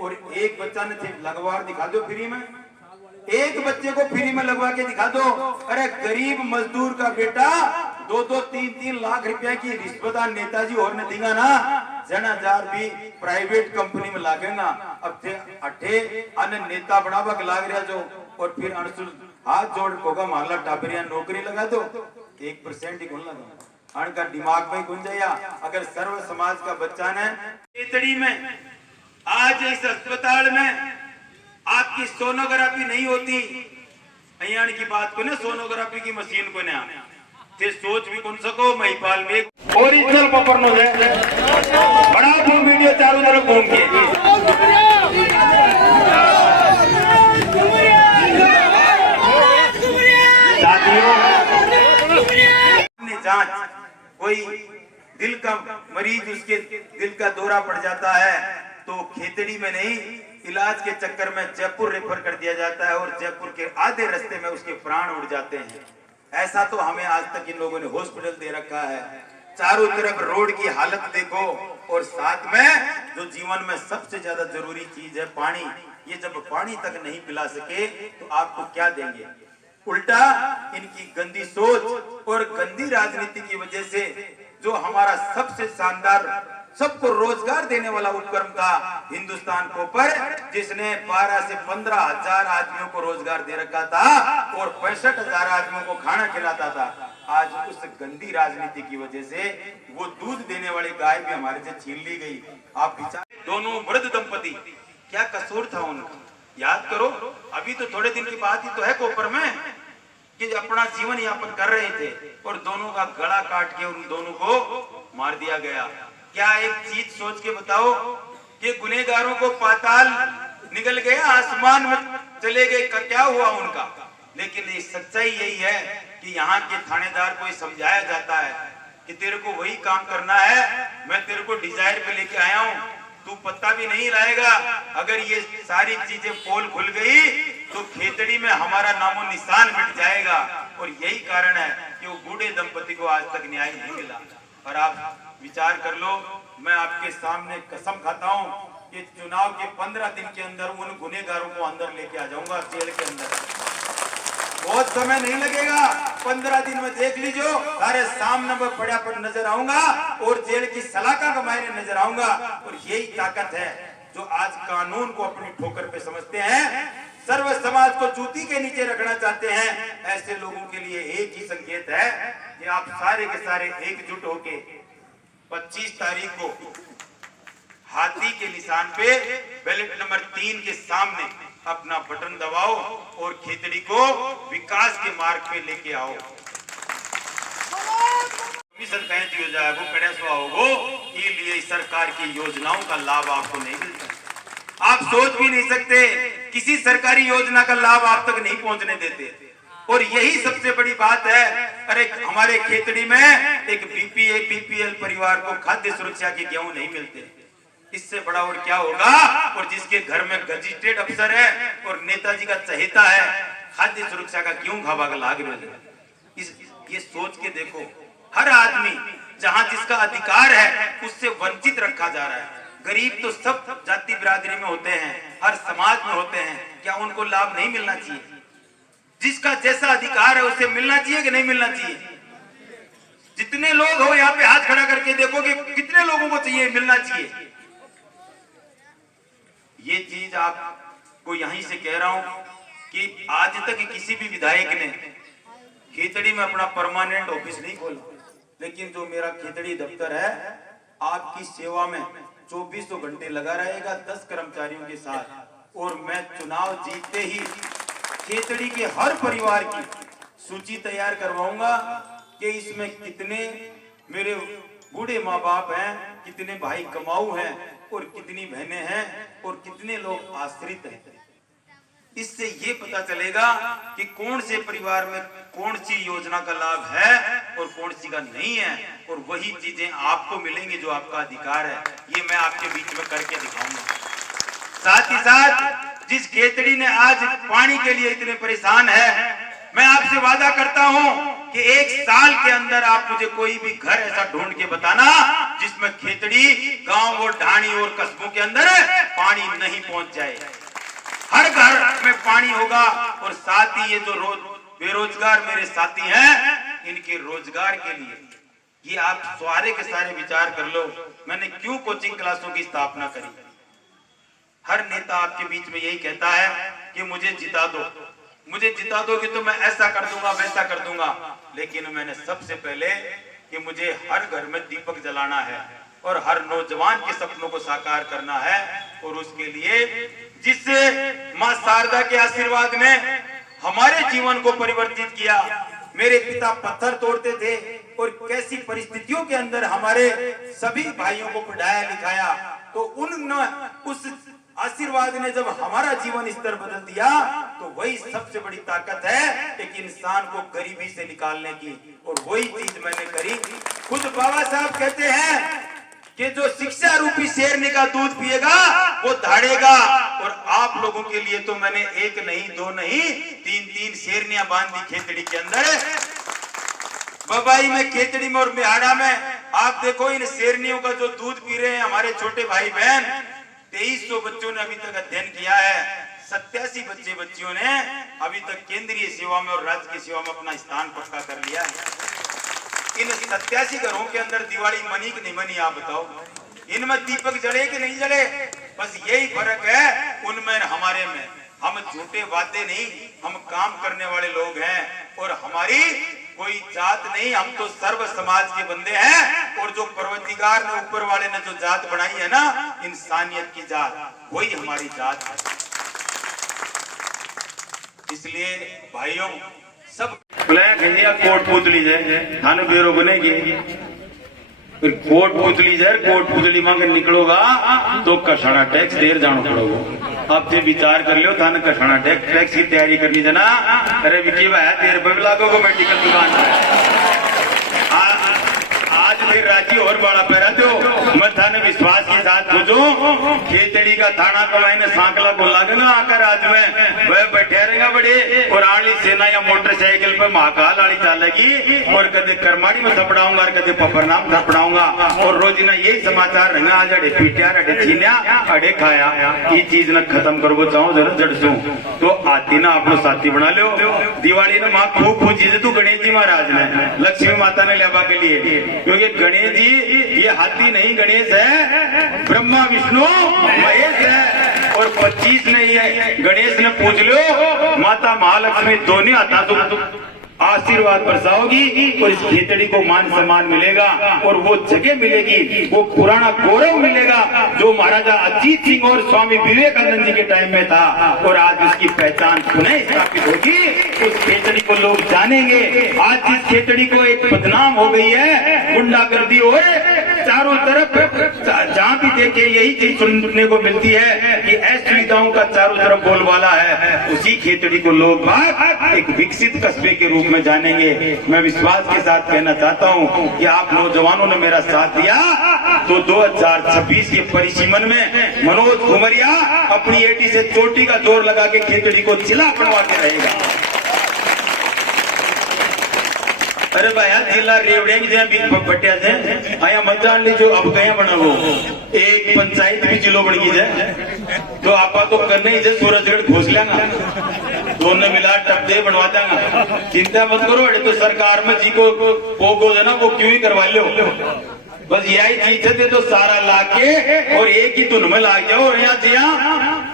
और एक बच्चा ने लगवा दिखा दो फ्री में, एक बच्चे को फ्री में लगवा के दिखा दो। अरे गरीब मजदूर का बेटा 2-2, 3-3 लाख रुपया की रिश्वत नेताजी और ने देगा ना, जना जार भी प्राइवेट कंपनी में लागेगा। अब थे अठे अन्य नेता बनावा के लाग रहा जो, और फिर अनसुल हाथ जोड़ कोगा मारला टाबरिया नौकरी लगा दो, 1% ही कौन लगा अण का दिमाग में गुंज जाया। अगर सर्व समाज का बच्चा ने खेतड़ी में आज इस अस्पताल में आपकी सोनोग्राफी नहीं होती, अयान की बात को ना, सोनोग्राफी की मशीन को ना ते सोच भी कौन सको महिपाल में ओरिजिनल पेपर नो है बड़ा फुल वीडियो चारों तरफ घूम के जांच, कोई दिल का मरीज उसके दिल का दौरा पड़ जाता है तो खेतड़ी में नहीं, इलाज के चक्कर में जयपुर रेफर कर दिया जाता है और जयपुर के आधे रास्ते में उसके प्राण उड़ जाते हैं। ऐसा तो हमें आज तक इन लोगों ने हॉस्पिटल दे रखा है। चारों तरफ रोड की हालत देखो, और साथ में जो जीवन में सबसे ज्यादा जरूरी चीज है पानी, ये जब पानी तक नहीं पिला सके तो आपको क्या देंगे। उल्टा इनकी गंदी सोच और गंदी राजनीति की वजह से जो हमारा सबसे शानदार सबको रोजगार देने वाला उपक्रम था हिंदुस्तान को पर, जिसने 12 से 15 हजार आदमियों को रोजगार दे रखा था और 65,000 आदमियों को खाना खिलाता था, आज उस गंदी राजनीति की वजह से वो दूध देने वाली गाय भी हमारे से छीन ली गई। आप विचार, दोनों वृद्ध दंपति, क्या कसूर था उनका, याद करो। अभी तो थोड़े दिन की बात ही तो है कोपर में कि अपना जीवन यापन कर रहे थे और दोनों का गला काट के उन दोनों को मार दिया गया। क्या एक चीज सोच के बताओ कि गुनहगारों को पाताल निकल गया, आसमान में चले गए, क्या हुआ उनका। लेकिन ये सच्चाई यही है कि यहाँ के थानेदार को समझाया जाता है कि तेरे को वही काम करना है, मैं तेरे को डिजायर पे लेके आया हूँ, तू पत्ता भी नहीं लाएगा। अगर ये सारी चीजें पोल खुल गई तो खेतड़ी में हमारा नामो निशान मिट जाएगा। और यही कारण है कि वो बूढ़े दंपति को आज तक न्याय नहीं मिला। और आप विचार कर लो, मैं आपके सामने कसम खाता हूँ कि चुनाव के 15 दिन के अंदर उन गुनहगारों को अंदर लेके आ जाऊंगा जेल के अंदर। बहुत समय नहीं लगेगा, 15 दिन में देख लीजिए, सारे सामने में पड़ा पर नजर आऊंगा और जेल की सलाखा का मायने नजर आऊंगा। और यही ताकत है जो आज कानून को अपनी ठोकर पे समझते हैं, सर्व समाज को जूती के नीचे रखना चाहते हैं। ऐसे लोगों के लिए एक ही संकेत है कि आप सारे के सारे एकजुट होके 25 तारीख को हाथी के निशान पे बैलेट नंबर 3 के सामने अपना बटन दबाओ और खेतड़ी को विकास के मार्ग पे लेके आओ। लिए सरकार की योजनाओं का लाभ आपको नहीं मिलता। आप सोच भी नहीं सकते, किसी सरकारी योजना का लाभ आप तक नहीं पहुंचने देते। और यही सबसे बड़ी बात है। अरे हमारे खेतड़ी में एक बीपीएल परिवार को खाद्य सुरक्षा के गेहूं नहीं मिलते, इससे बड़ा और क्या होगा। और जिसके घर में गजेटेड अफसर है और नेताजी का चहेता है, खाद्य सुरक्षा का क्यों खावा का लाग रहा है। ये सोच के देखो, हर आदमी जहां जिसका अधिकार है उससे वंचित रखा जा रहा है। गरीब तो सब जाति बिरादरी में होते हैं, हर समाज में होते हैं, क्या उनको लाभ नहीं मिलना चाहिए। जिसका जैसा अधिकार है उसे मिलना चाहिए कि नहीं मिलना चाहिए। जितने लोग हो यहाँ पे हाथ खड़ा करके देखो कि कितने लोगों को चाहिए, मिलना चाहिए। ये चीज आपको यहीं से कह रहा हूं कि आज तक किसी भी विधायक ने खेतड़ी में अपना परमानेंट ऑफिस नहीं खोला, लेकिन जो मेरा खेतड़ी दफ्तर है आपकी सेवा में 24 घंटे लगा रहेगा 10 कर्मचारियों के साथ। और मैं चुनाव जीतते ही खेतड़ी के हर परिवार की सूची तैयार करवाऊंगा कि इसमें कितने मेरे बूढ़े माँ बाप हैं, कितने भाई कमाऊ हैं और कितनी बहनें हैं और कितने लोग आश्रित हैं। इससे ये पता चलेगा कि कौन से परिवार में कौन सी योजना का लाभ है और कौन सी का नहीं है। और वही चीजें आपको मिलेंगी जो आपका अधिकार है। ये मैं आपके बीच में करके दिखाऊंगा। साथ ही साथ जिस खेतड़ी ने आज पानी के लिए इतने परेशान है, मैं आपसे वादा करता हूं कि 1 साल के अंदर आप मुझे कोई भी घर ऐसा ढूंढ के बताना जिसमें खेतड़ी गांव और ढाणी और कस्बों के अंदर पानी नहीं पहुंच जाए। हर घर में पानी होगा और साथ ही ये जो बेरोजगार मेरे साथी हैं, इनके रोजगार के लिए ये आप सारे के सारे विचार कर लो, मैंने क्यों कोचिंग क्लासों की स्थापना करी। हर नेता आपके बीच में यही कहता है कि मुझे जिता दो, मुझे जिता दोगे तो मैं ऐसा कर दूंगा वैसा कर दूंगा, लेकिन मैंने सबसे पहले कि मुझे हर घर में दीपक जलाना है और हर नौजवान के सपनों को साकार करना है। और उसके लिए जिस मां शारदा के आशीर्वाद ने हमारे जीवन को परिवर्तित किया, मेरे पिता पत्थर तोड़ते थे और कैसी परिस्थितियों के अंदर हमारे सभी भाइयों को पढ़ाया लिखाया, तो उस आशीर्वाद ने जब हमारा जीवन स्तर बदल दिया, तो वही सबसे बड़ी ताकत है एक इंसान को गरीबी से निकालने की, और वही चीज मैंने करी। खुद बाबा साहब कहते हैं कि जो शिक्षा रूपी शेरनी का दूध पिएगा वो धाड़ेगा, और आप लोगों के लिए तो मैंने एक नहीं दो नहीं तीन शेरनियां बांध दी खेतड़ी के अंदर, बबाई में, खेतड़ी में और बिहाड़ा में। आप देखो इन शेरनियों का जो दूध पी रहे हैं हमारे छोटे भाई बहन, 2300 बच्चों ने अभी तक अध्ययन किया है, 87 बच्चियों ने अभी तक केंद्रीय सेवा में और राज्य की सेवा में अपना स्थान पक्का कर लिया है। इन 87 घरों के अंदर दिवाली मनी कि नहीं मनी, आप बताओ, इनमें दीपक जले कि नहीं जले? बस यही फर्क है उनमें हमारे में। हम झूठे वादे नहीं, हम काम करने वाले लोग हैं, और हमारी कोई जात नहीं, हम तो सर्व समाज के बंदे हैं। और जो परवतिकार ने, ऊपर वाले ने जो जात बनाई है ना, इंसानियत की जात, वही हमारी जात है। इसलिए भाइयों सब कोट पुतली जाए थाने बेरो बनेगी, फिर कोट पुतली जाए, कोट पुतली मांग निकलोगा तो कसाना टैक्स देर जानो पड़ोगा। अब जे विचार कर लो थाने कसाना टैक्स की तैयारी करनी जना, अरे विकी भाई 13 रुपए लागोगा मेडिकल दुकान में। आज फिर राजी और बड़ा पैरा दो, मैं थाने विश्वास के साथ खोजो, खेतड़ी का थाना तो मैंने सांकला को लगेगा आकर आज में वह बैठे रहेगा बड़े, और आली सेना या मोटरसाइकिल पे महाकाल आली चालेगी, और कदे करमाड़ी में थपड़ाऊंगा और कदे पपरनाम थपड़ाऊंगा, और रोजिना यही समाचार रहेगा, आज अड़े पीटिया अड़े छीनिया अड़े खाया। ये चीज न खत्म करो चाहो जरा जड़सू तो आती ना आप लोग साथी बना लो। दिवाली ने माँ खूब पूजी तू गणेश जी महाराज ने, लक्ष्मी माता ने लेवा के लिए, क्योंकि गणेश जी ये हाथी नहीं, गणेश है ब्रह्मा विष्णु महेश है। और 25 ने ये गणेश ने पूछ लो, माता महालक्ष्मी दोनों आता तो आशीर्वाद बरसाओगी, और इस खेतड़ी को मान सम्मान मिलेगा, और वो जगह मिलेगी, वो पुराना गौरव मिलेगा जो महाराजा अजीत सिंह और स्वामी विवेकानंद जी के टाइम में था, और आज उसकी पहचान पुनः स्थापित होगी। उस खेतड़ी को लोग जानेंगे। आज जिस खेतड़ी को एक बदनाम हो गई है, गुंडागर्दी हो चारों तरफ, जहाँ भी देखे यही चीज सुनने को मिलती है कि असुविधाओं का चारों तरफ बोलबाला है, उसी खेतड़ी को लोग एक विकसित कस्बे के रूप में जानेंगे। मैं विश्वास के साथ कहना चाहता हूं कि आप नौजवानों ने मेरा साथ दिया तो 2026 के परिसीमन में मनोज घुमरिया अपनी एटी से चोटी का जोर लगा के खेतड़ी को जिला बनवा के रहेगा। अरे भाई जिला रेवड़िया बटिया से आया मत जान लीजिए, अब गया बना वो एक पंचायत भी जिलो बन गई है, तो आपा तो करने ही सूरजगढ़ घोष लेंगा, दोनों मिला टपदे बनवा देंगा। चिंता मत करो, अरे तो सरकार में जी को पोगो है ना, वो क्यों ही करवा लो, बस यही चीज है तो सारा लाके और एक ही धुन में ला जाओ। और यहाँ जिया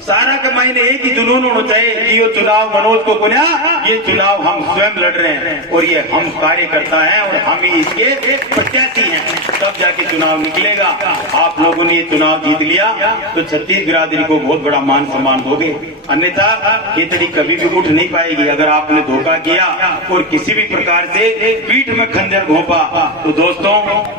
सारा का मायने एक ही जुनून होना चाहिए कि ये चुनाव मनोज को बुनिया, ये चुनाव हम स्वयं लड़ रहे हैं और ये हम कार्यकर्ता हैं और हम ही इसके प्रत्याशी हैं, तब जाके चुनाव निकलेगा। आप लोगों ने ये चुनाव जीत लिया तो छत्तीस बिरादरी को बहुत बड़ा मान सम्मान दोगे, अन्यथा खेतड़ी कभी भी उठ नहीं पाएगी। अगर आपने धोखा किया और किसी भी प्रकार से पीठ में खंजर घोंपा तो दोस्तों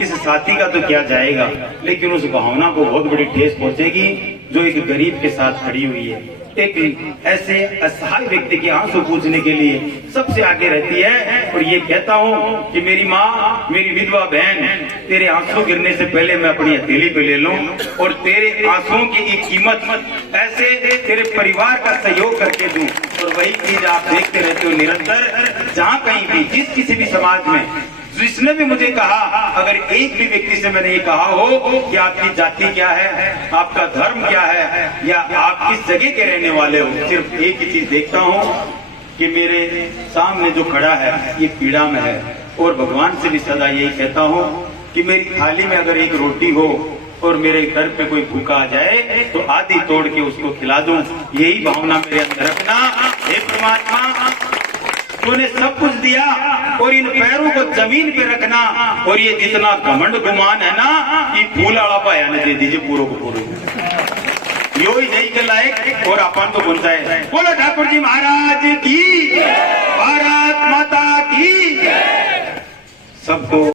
इस साथी का तो क्या जाएगा, लेकिन उस भावना को बहुत बड़ी ठेस पहुंचेगी जो एक गरीब के साथ खड़ी हुई है। एक ऐसे असहाय व्यक्ति के आंसू पूछने के लिए सबसे आगे रहती है। और ये कहता हूँ कि मेरी माँ, मेरी विधवा बहन, तेरे आंसू गिरने से पहले मैं अपनी हथेली पे ले लूं और तेरे आंसुओं की कीमत ऐसे तेरे परिवार का सहयोग करके दूं। और वही चीज आप देखते रहते हो निरंतर, जहाँ कहीं भी जिस किसी भी समाज में जिसने भी मुझे कहा, अगर एक भी व्यक्ति से मैंने ये कहा हो कि आपकी जाति क्या है, आपका धर्म क्या है, या आप किस जगह के रहने वाले हो, सिर्फ एक ही चीज देखता हूँ कि मेरे सामने जो खड़ा है ये पीड़ा में है। और भगवान से भी सदा यही कहता हूँ कि मेरी थाली में अगर एक रोटी हो और मेरे घर पे कोई भूखा आ जाए तो आधी तोड़ के उसको खिला दूं। यही भावना मेरे अंदर रखना। हे परमात्मा, तूने सब कुछ दिया और इन पैरों को जमीन पे रखना, और ये जितना घमंड गुमान है ना, ये फूलाड़ा पाया ने दे दीजिए पूरा को पूरा, यो ही नहीं के लायक और अपन तो बनता है। बोलो ठाकुर जी महाराज की, भारत माता की। सबको